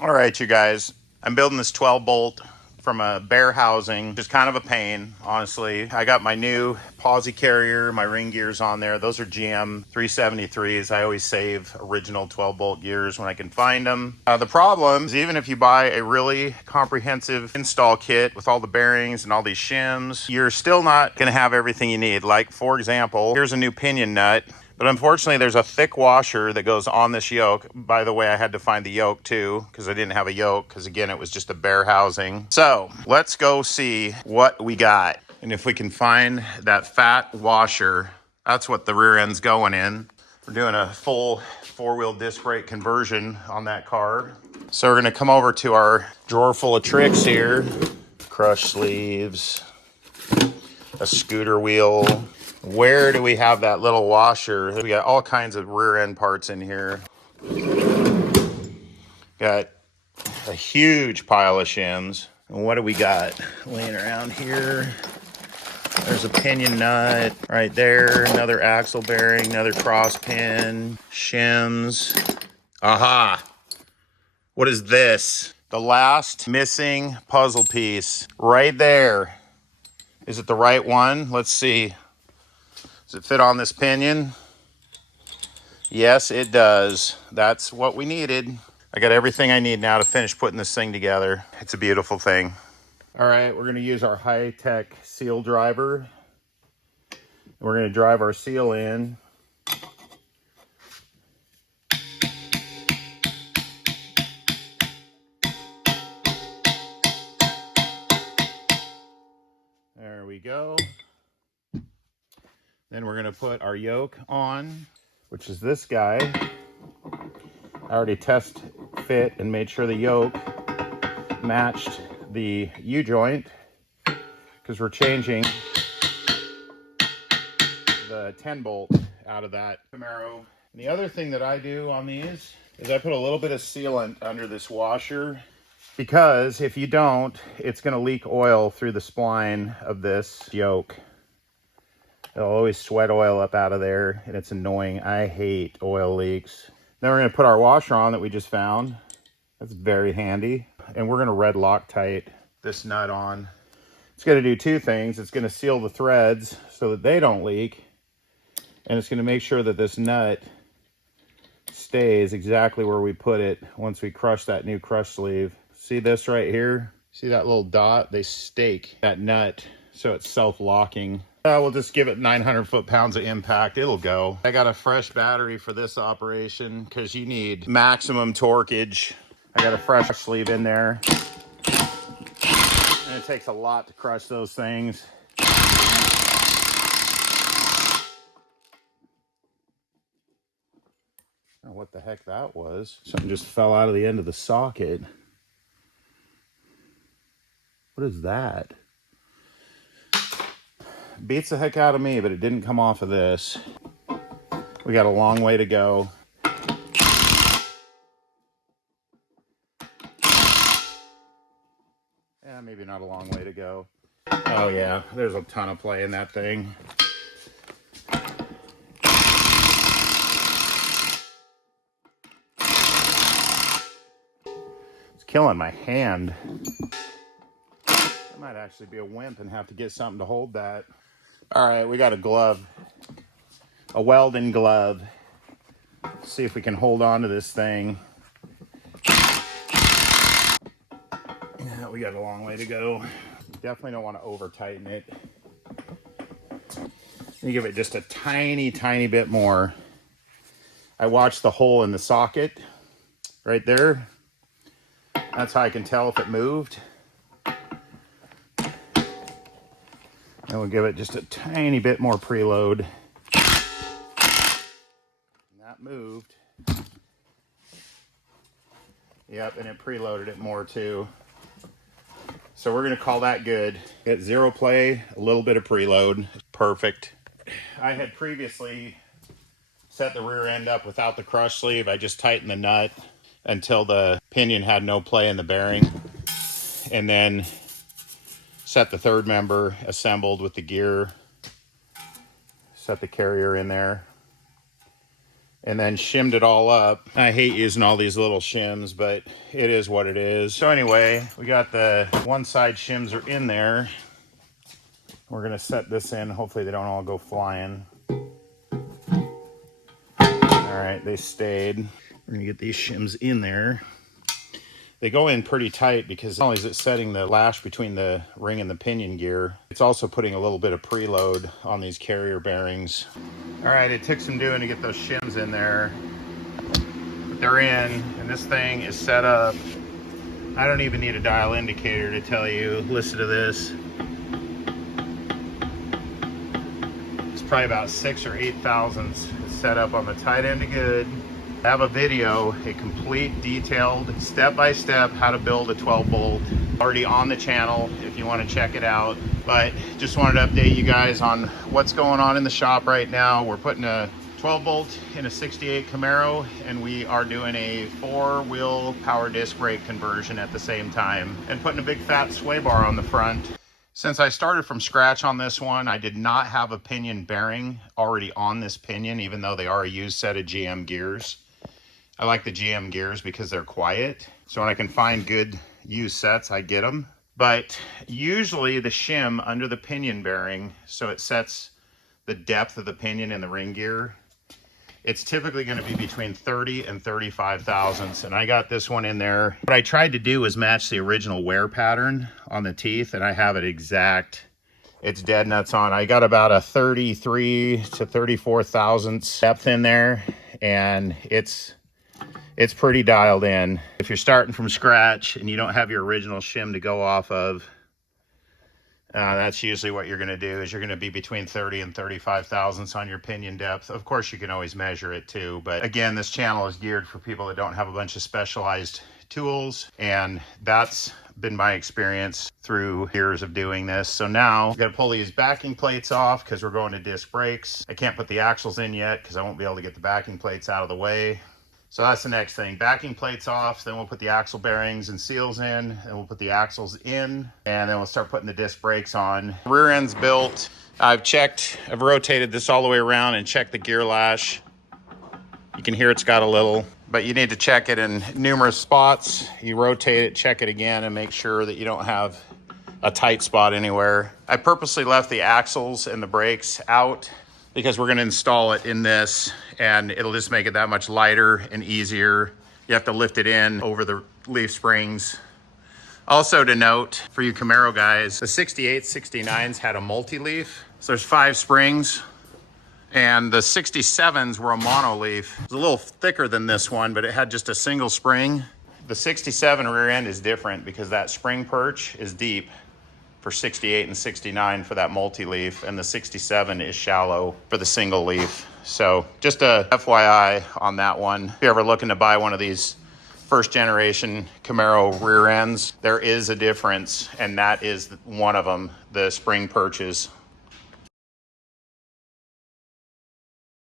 All right, you guys, I'm building this 12 bolt from a bare housing, which is kind of a pain, honestly. I got my new posi carrier, my ring gears on there. Those are GM 373s. I always save original 12 bolt gears when I can find them. The problem is, even if you buy a really comprehensive install kit with all the bearings and all these shims, you're still not gonna have everything you need. Like, for example, here's a new pinion nut. But unfortunately, there's a thick washer that goes on this yoke. By the way, I had to find the yoke too, because I didn't have a yoke, because again, it was just a bare housing. So let's go see what we got. And if we can find that fat washer, that's what the rear end's going in. We're doing a full four-wheel disc brake conversion on that car. So we're gonna come over to our drawer full of tricks here. Crush sleeves, a scooter wheel. Where do we have that little washer? We got all kinds of rear end parts in here. Got a huge pile of shims. And what do we got laying around here? There's a pinion nut right there, another axle bearing, another cross pin, shims. Aha! What is this? The last missing puzzle piece right there. Is it the right one? Let's see. Does it fit on this pinion? Yes, it does. That's what we needed. I got everything I need now to finish putting this thing together. It's a beautiful thing. All right, we're gonna use our high-tech seal driver. We're gonna drive our seal in. There we go. Then we're gonna put our yoke on, which is this guy. I already test fit and made sure the yoke matched the U-joint, because we're changing the 10 bolt out of that Camaro. And the other thing that I do on these is I put a little bit of sealant under this washer, because if you don't, it's going to leak oil through the spline of this yoke. It'll always sweat oil up out of there, and it's annoying. I hate oil leaks. Then we're going to put our washer on that we just found. That's very handy. And we're going to red Loctite this nut on. It's going to do two things. It's going to seal the threads so that they don't leak. And it's going to make sure that this nut stays exactly where we put it once we crush that new crush sleeve. See this right here? See that little dot? They stake that nut so it's self-locking. We'll just give it 900 foot-pounds of impact. It'll go. I got a fresh battery for this operation because you need maximum torquage. I got a fresh sleeve in there. And it takes a lot to crush those things. I don't know what the heck that was. Something just fell out of the end of the socket. What is that? Beats the heck out of me, but it didn't come off of this. We got a long way to go. Yeah, maybe not a long way to go. Oh yeah, there's a ton of play in that thing. It's killing my hand. I might actually be a wimp and have to get something to hold that. All right, we got a glove. A welding glove. Let's see if we can hold on to this thing. Yeah, we got a long way to go. Definitely don't want to over tighten it. You give it just a tiny, tiny bit more. I watched the hole in the socket right there. That's how I can tell if it moved. And we'll give it just a tiny bit more preload. And that moved. Yep, and it preloaded it more too. So we're gonna call that good. Get zero play, a little bit of preload. Perfect. I had previously set the rear end up without the crush sleeve. I just tightened the nut until the pinion had no play in the bearing. And then set the third member assembled with the gear. Set the carrier in there. and then shimmed it all up. I hate using all these little shims, but it is what it is. So anyway, we got the one side shims are in there. We're gonna set this in. Hopefully they don't all go flying. All right, they stayed. We're gonna get these shims in there. They go in pretty tight because not only is it setting the lash between the ring and the pinion gear, it's also putting a little bit of preload on these carrier bearings. All right, it took some doing to get those shims in there. But they're in, and this thing is set up. I don't even need a dial indicator to tell you. Listen to this. It's probably about 6 or 8 thousandths. It's set up on the tight end of good. I have a video, a complete detailed step-by-step how to build a 12 bolt already on the channel if you want to check it out. But just wanted to update you guys on what's going on in the shop right now. We're putting a 12 bolt in a 68 Camaro, and we are doing a 4-wheel power disc brake conversion at the same time and putting a big fat sway bar on the front. Since I started from scratch on this one, I did not have a pinion bearing already on this pinion, even though they are a used set of GM gears. I like the GM gears because they're quiet. So when I can find good used sets, I get them. But usually the shim under the pinion bearing, so it sets the depth of the pinion in the ring gear, it's typically going to be between 30 and 35 thousandths. And I got this one in there. What I tried to do was match the original wear pattern on the teeth, and I have it exact. It's dead nuts on. I got about a 33 to 34 thousandths depth in there, and it's pretty dialed in. If you're starting from scratch and you don't have your original shim to go off of, that's usually what you're gonna do, is you're gonna be between 30 and 35 thousandths on your pinion depth. Of course, you can always measure it too, but again, this channel is geared for people that don't have a bunch of specialized tools, and that's been my experience through years of doing this. So now I've got to pull these backing plates off because we're going to disc brakes. I can't put the axles in yet because I won't be able to get the backing plates out of the way. So that's the next thing. Backing plates off, then we'll put the axle bearings and seals in, and we'll put the axles in, and then we'll start putting the disc brakes on. Rear end's built. I've rotated this all the way around and checked the gear lash. You can hear it's got a little, but you need to check it in numerous spots. You rotate it, check it again, and make sure that you don't have a tight spot anywhere. I purposely left the axles and the brakes out because we're gonna install it in this, and it'll just make it that much lighter and easier. You have to lift it in over the leaf springs. Also to note, for you Camaro guys, the 68s, 69s had a multi-leaf. So there's 5 springs, and the 67s were a mono-leaf. It was a little thicker than this one, but it had just a single spring. The 67 rear end is different because that spring perch is deep for 68 and 69 for that multi-leaf, and the 67 is shallow for the single leaf. So just a FYI on that one. If you're ever looking to buy one of these first generation Camaro rear ends, there is a difference, and that is one of them, the spring perches.